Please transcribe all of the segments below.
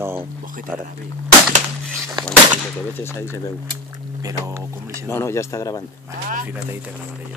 No, para. Bueno, lo que veces ahí se ve. Pero, ¿cómo le No, ya está grabando. Vale, pues fíjate ahí te grabaré yo.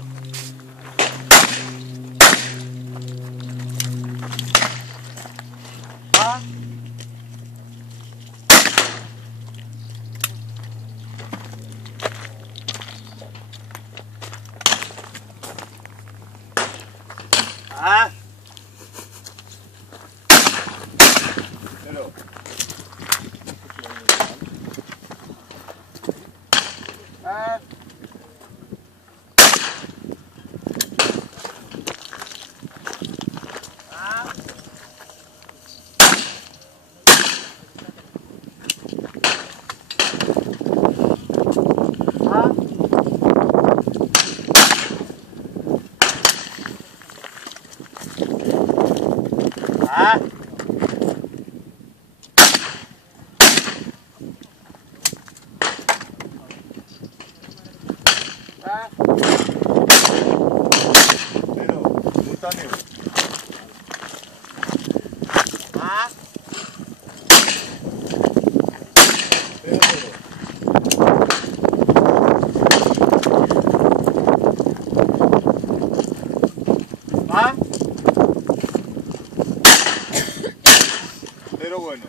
Pero bueno.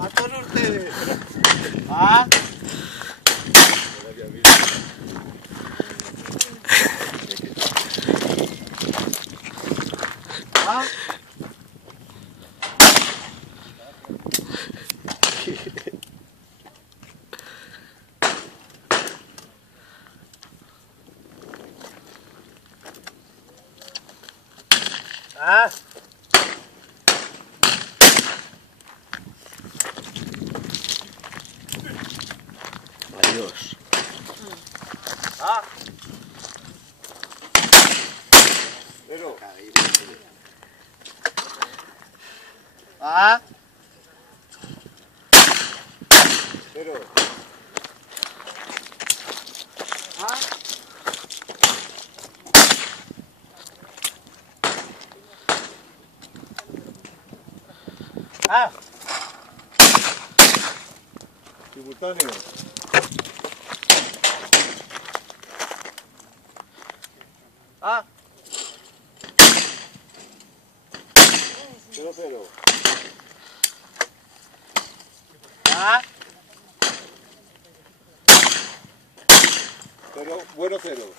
A todos ustedes. Adiós. Pero. Pero. Simultáneo. Cero. Pero, bueno, cero.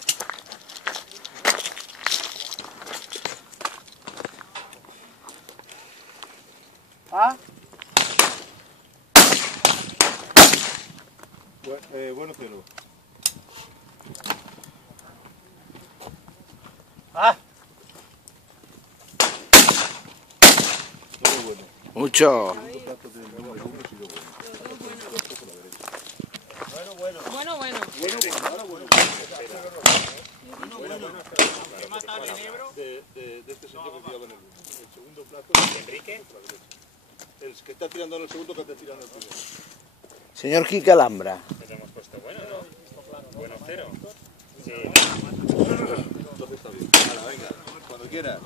Bueno, cero. Todo bueno. Mucho. ¿Qué mata al enebro? De este señor que tiraba en el segundo plato. ¿Enrique? El que está tirando en el segundo que está tirando el primero. Señor Quique Alhambra. Pero hemos puesto bueno, ¿no? Bueno, cero. Entonces está bien. Hala, venga, cuando quieras.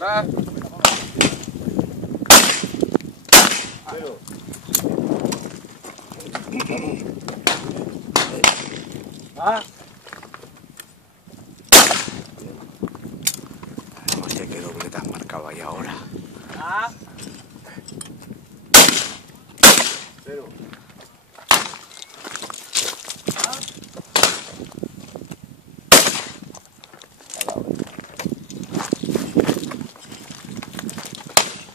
Va. Cero. Va. Hostia, qué doble te has marcado ahí ahora. Va. Cero.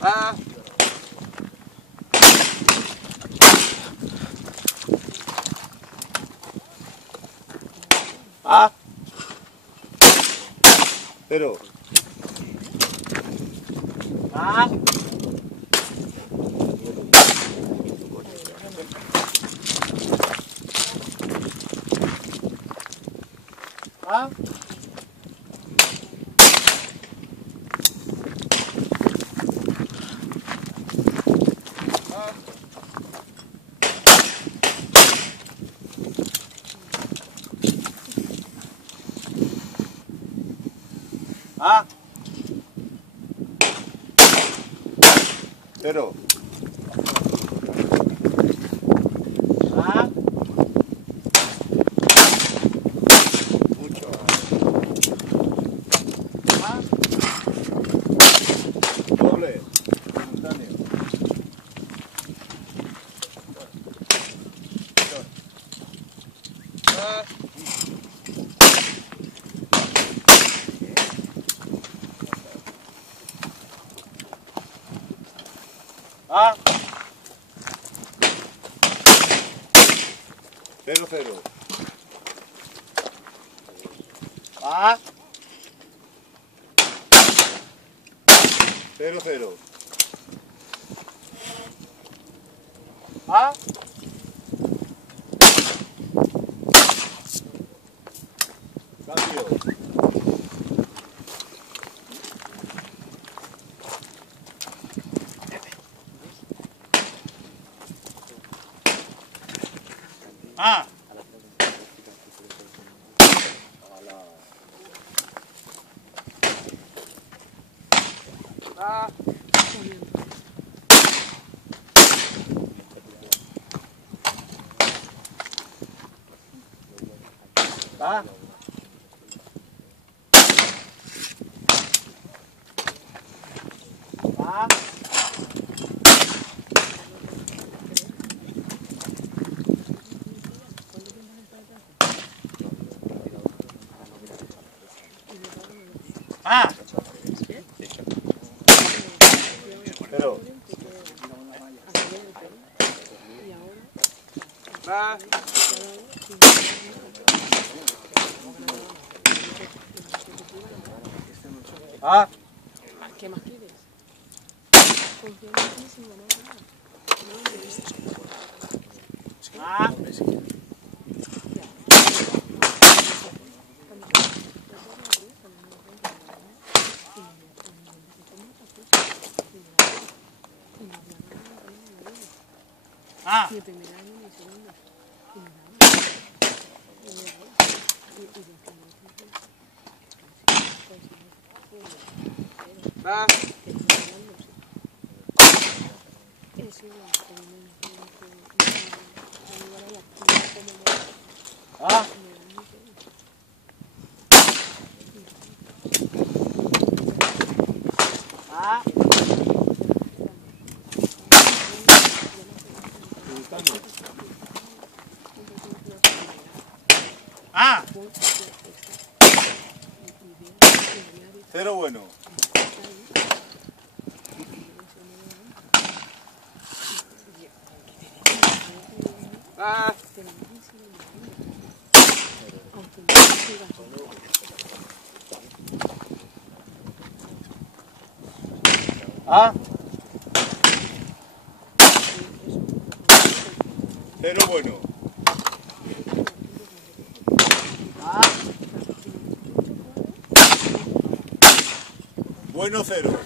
Va. Va. Cero. Va. Va. Va. Cero. Va. Mucho. Va. Doble. Simultáneo. Va. Va. Cero, cero. Va. Cero, cero. Va. Cambio. Va. Va. Va. Va. Va. Cero. Va. Va. ¿Qué más quieres? Confío muchísimo, ¿no? Va. Va. Mi primer año, mi segundo. Y me daba. Y me daba. Y yo que no sé. Va. Eso igual, Va. Va. Simultáneo. Va. Cero bueno. Va. Va. Cero bueno. Va. Bueno cero.